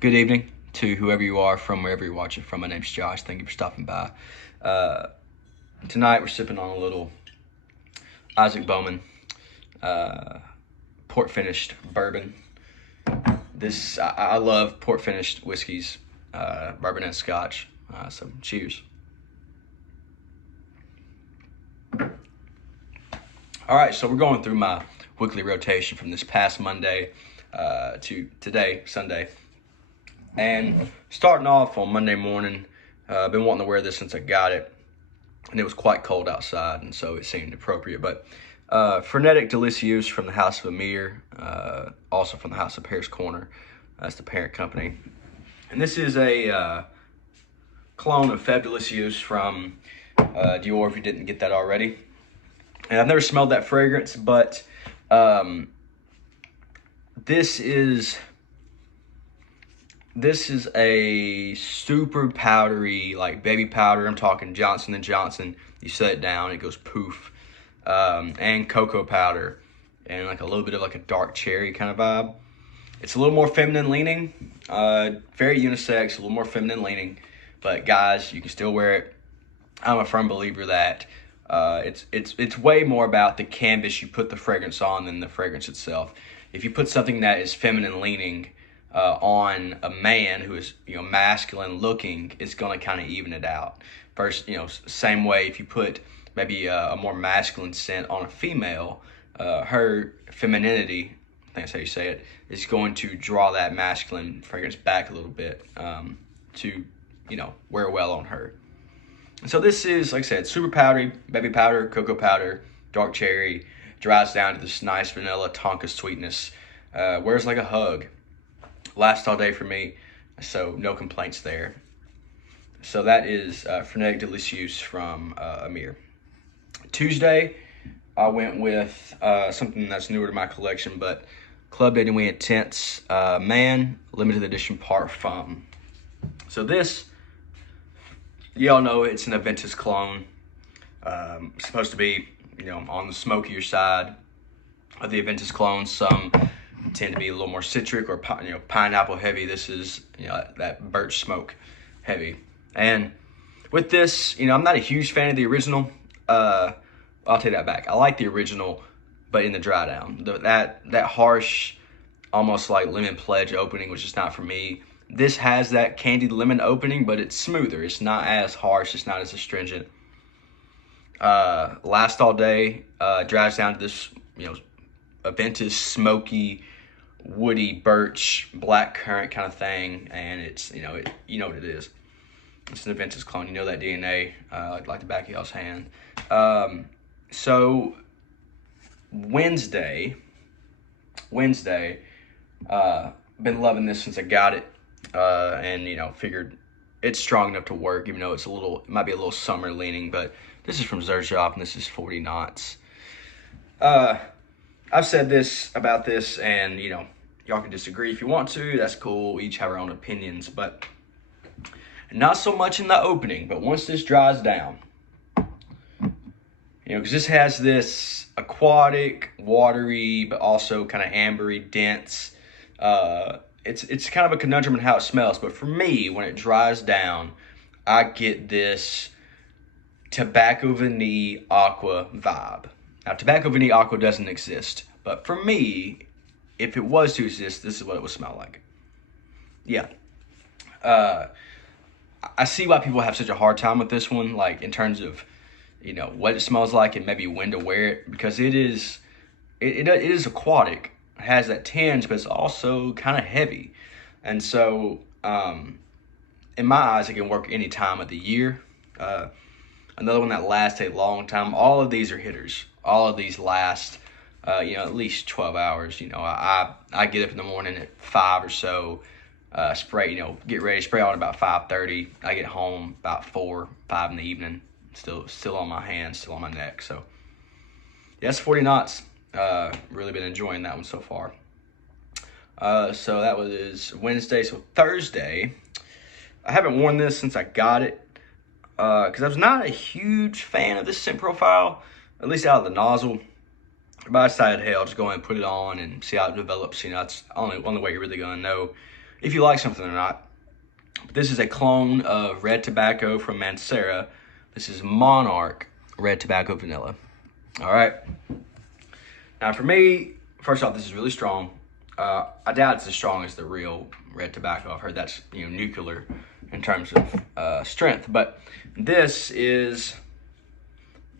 Good evening to whoever you are from wherever you're watching from. My name's Josh. Thank you for stopping by. Tonight we're sipping on a little Isaac Bowman port finished bourbon. I love port finished whiskeys, bourbon and scotch. So cheers. All right, so we're going through my weekly rotation from this past Monday to today, Sunday. And starting off on Monday morning, I've been wanting to wear this since I got it, and it was quite cold outside, and so it seemed appropriate. But Frenetic Delicious from the House of Amir, also from the House of Paris Corner. That's the parent company. And this is a clone of Feb Delicious from Dior, if you didn't get that already. And I've never smelled that fragrance, but this is a super powdery, like baby powder. I'm talking Johnson & Johnson. You set it down, it goes poof. And cocoa powder, and like a little bit of like a dark cherry kind of vibe. It's a little more feminine leaning, very unisex, a little more feminine leaning. But guys, you can still wear it. I'm a firm believer that it's way more about the canvas you put the fragrance on than the fragrance itself. If you put something that is feminine leaning on a man who is masculine looking, it's going to kind of even it out. First, same way if you put maybe a more masculine scent on a female, her femininity, I think that's how you say it, is going to draw that masculine fragrance back a little bit to wear well on her. And so this is, like I said, super powdery, baby powder, cocoa powder, dark cherry, dries down to this nice vanilla Tonka sweetness. Wears like a hug. Lasts all day for me, so no complaints there. So that is Frenetic Delicious from Amir. Tuesday, I went with something that's newer to my collection, but Club de Nuit Intense Man Limited Edition Parfum. So this, y'all know it's an Aventus clone. Supposed to be, on the smokier side of the Aventus clones. Some tend to be a little more citric or pineapple heavy. This is that birch smoke heavy. And with this, I'm not a huge fan of the original. I'll take that back. I like the original, but in the dry down, that harsh, almost like lemon pledge opening was just not for me. This has that candied lemon opening, but it's smoother. It's not as harsh. It's not as astringent. Last all day, dries down to this, Aventus smoky, woody birch, black currant kind of thing, and it's you know what it is. It's an Aventus clone. You know that DNA like the back of y'all's hand. So Wednesday, been loving this since I got it, and figured it's strong enough to work, even though it might be a little summer leaning. But this is from Xerjoff, and this is 40 knots. I've said this about this, and y'all can disagree if you want to. That's cool. We each have our own opinions, but not so much in the opening. But once this dries down, because this has this aquatic, watery, but also kind of ambery, dense. It's kind of a conundrum in how it smells. But for me, when it dries down, I get this Tobacco Vanille Aqua vibe. Now, Tobacco Vanille Aqua doesn't exist, but for me, if it was to exist, this is what it would smell like. Yeah. I see why people have such a hard time with this one, like in terms of, what it smells like and maybe when to wear it, because it is aquatic. It has that tinge, but it's also kind of heavy. And so, in my eyes, it can work any time of the year. Another one that lasts a long time. All of these are hitters. All of these last, at least 12 hours. I get up in the morning at 5 or so, spray, get ready, spray on about 5:30. I get home about 4, 5 in the evening. Still on my hands, still on my neck. So, yeah, that's 40 knots. Really been enjoying that one so far. So that was Wednesday. So Thursday, I haven't worn this since I got it, because I was not a huge fan of this scent profile, at least out of the nozzle. But I decided, hey, I'll just go ahead and put it on and see how it develops. That's the only way you're really going to know if you like something or not. But this is a clone of Red Tobacco from Mancera. This is Monarch Red Tobacco Vanilla. All right. Now for me, first off, this is really strong. I doubt it's as strong as the real Red Tobacco. I've heard that's nuclear in terms of strength. But this is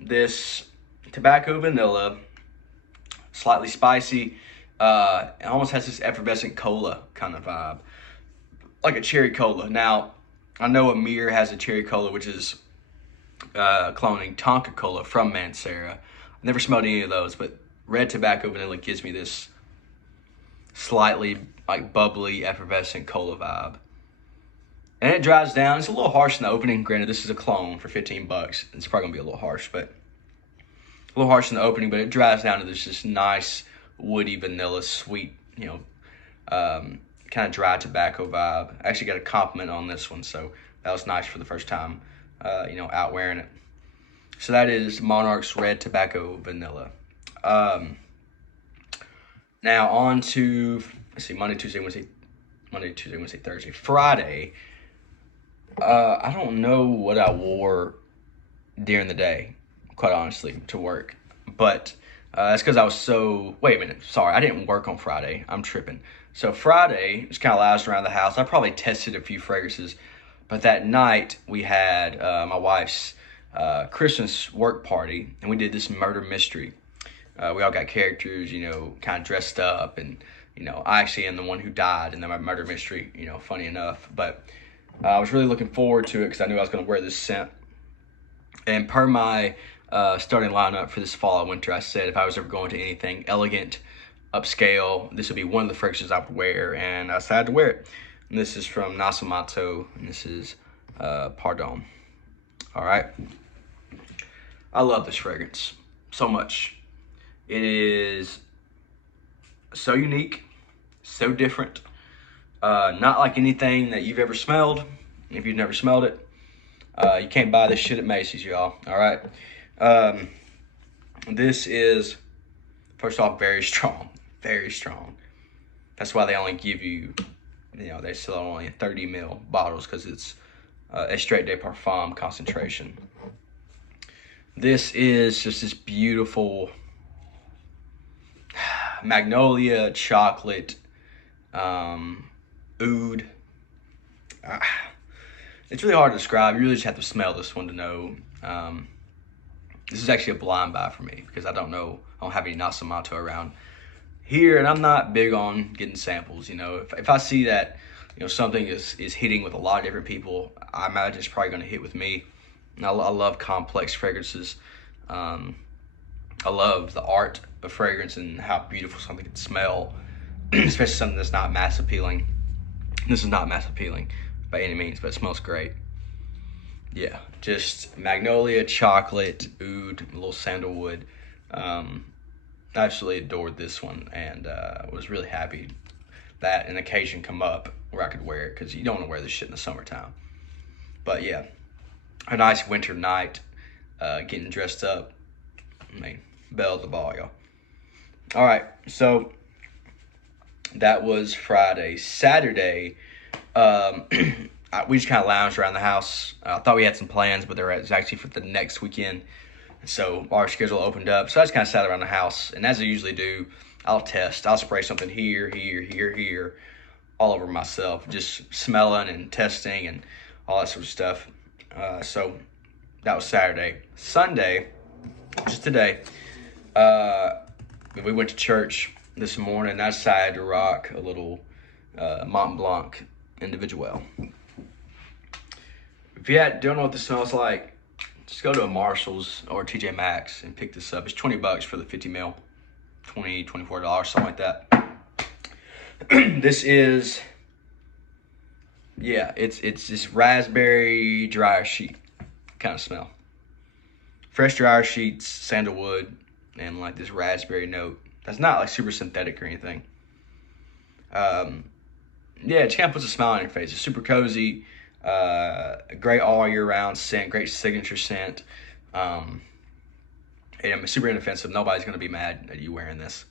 this tobacco vanilla, slightly spicy. It almost has this effervescent cola kind of vibe, like a cherry cola. Now, I know Amir has a cherry cola, which is cloning Tonka Cola from Mancera. I've never smelled any of those, but Red Tobacco Vanilla gives me this slightly like bubbly, effervescent cola vibe. And it dries down. It's a little harsh in the opening. Granted, this is a clone for 15 bucks. It's probably gonna be a little harsh, but a little harsh in the opening, but it dries down to this just nice, woody, vanilla, sweet, kind of dry tobacco vibe. I actually got a compliment on this one, so that was nice for the first time, out wearing it. So that is Monarch's Red Tobacco Vanilla. Now on to, let's see, Monday, Tuesday, Wednesday, Thursday. Friday, I don't know what I wore during the day, quite honestly, to work. But that's because I was wait a minute, sorry, I didn't work on Friday. I'm tripping. So Friday, just kind of lounged around the house. I probably tested a few fragrances. But that night, we had my wife's Christmas work party, and we did this murder mystery. We all got characters, kind of dressed up, and, I actually am the one who died in the murder mystery, funny enough. But I was really looking forward to it because I knew I was going to wear this scent. And per my starting lineup for this fall and winter, I said if I was ever going to anything elegant, upscale, this would be one of the fragrances I would wear, and I decided to wear it. And this is from Nasomatto, and this is Pardon. All right. I love this fragrance so much. It is so unique, so different. Not like anything that you've ever smelled. If you've never smelled it, you can't buy this shit at Macy's, y'all. All right. This is, first off, very strong. Very strong. That's why they only give you, they sell only in 30 ml bottles because it's Extrait de Parfum concentration. This is just this beautiful magnolia, chocolate, oud. It's really hard to describe. You really just have to smell this one to know. This is actually a blind buy for me because I don't have any Nasomatto around here, and I'm not big on getting samples. If I see that something is hitting with a lot of different people, I imagine it's probably going to hit with me. And I love complex fragrances. I love the art of fragrance and how beautiful something can smell, especially something that's not mass appealing. This is not mass appealing by any means, but it smells great. Yeah, just magnolia, chocolate, oud, a little sandalwood. I absolutely adored this one, and was really happy that an occasion come up where I could wear it, because you don't want to wear this shit in the summertime. But yeah, a nice winter night, getting dressed up. I mean, belle of the ball, y'all. All right, so that was Friday. Saturday, we just kind of lounged around the house. I thought we had some plans, but there was actually for the next weekend. So our schedule opened up. So I just kind of sat around the house. And as I usually do, I'll spray something here, all over myself. Just smelling and testing and all that sort of stuff. So that was Saturday. Sunday, just today, we went to church this morning. I decided to rock a little Mont Blanc Individuel. If you don't know what this smells like, just go to a Marshall's or TJ Maxx and pick this up. It's $20 for the 50 ml, $24, something like that. This is, it's this raspberry dryer sheet kind of smell. Fresh dryer sheets, sandalwood, and like this raspberry note. That's not like super synthetic or anything. It just kind of puts a smile on your face. It's super cozy. A great all year round scent, great signature scent. And I'm super inoffensive. Nobody's going to be mad at you wearing this.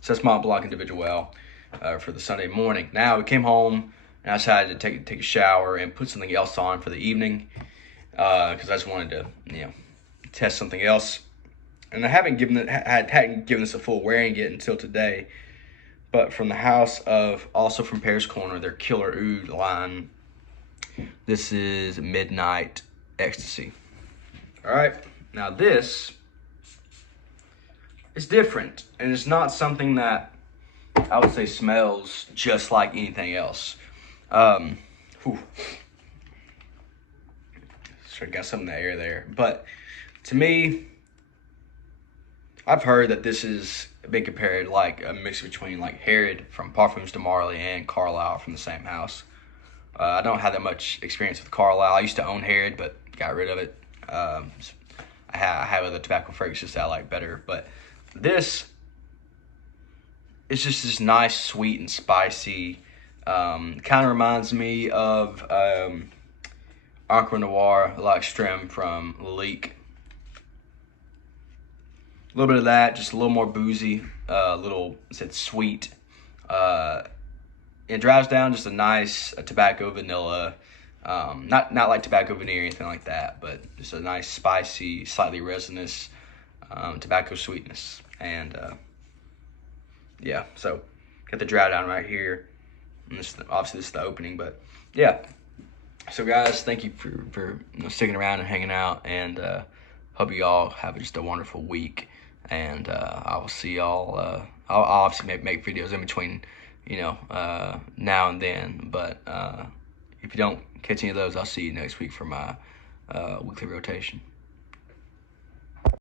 So that's Mont Blanc Individuel for the Sunday morning. Now we came home, and I decided to take a shower and put something else on for the evening, because I just wanted to, test something else. And I hadn't given this a full wearing yet until today. But from the house of, also from Paris Corner, their Killer Oud line, this is Midnight Ecstasy. All right, now this is different, and it's not something that I would say smells just like anything else. Sure, got some of the air there, but to me, I've heard that this is been compared like a mix between like Herod from Parfums de Marly and Carlisle from the same house. I don't have that much experience with Carlisle. I used to own Herod, but got rid of it. I have other tobacco fragrances that I like better, but this is just this nice, sweet, and spicy. Kind of reminds me of Encre Noir L'Extrême from Lalique. A little bit of that, just a little more boozy, sweet. It drives down just a nice tobacco vanilla, not like tobacco veneer or anything like that, but just a nice spicy, slightly resinous tobacco sweetness. And yeah, so got the dry down right here. And obviously this is the opening, but yeah. So guys, thank you for sticking around and hanging out, and hope you all have just a wonderful week. And I will see y'all. I'll obviously make videos in between, now and then. But if you don't catch any of those, I'll see you next week for my weekly rotation.